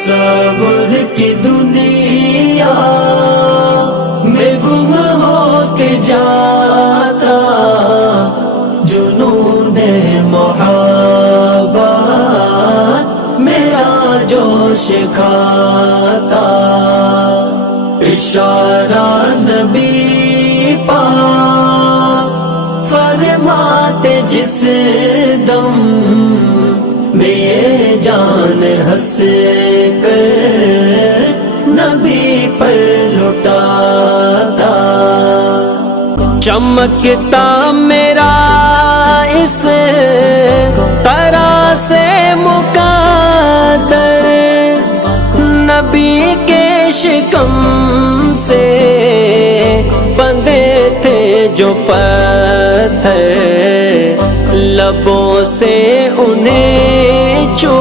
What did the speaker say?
تصور کی دنیا میں گم ہوتے جاتا، جنون محبت میرا جوش کھاتا، اشارہ نبی پاک فرماتے جس دم میں یہ جان ہنس کر نبی پر لٹاتا، چمکتا میرا اس طرح سے مقدر، نبی کے شکم سے بندے تھے جو پتھر، لبوں سے انہیں چو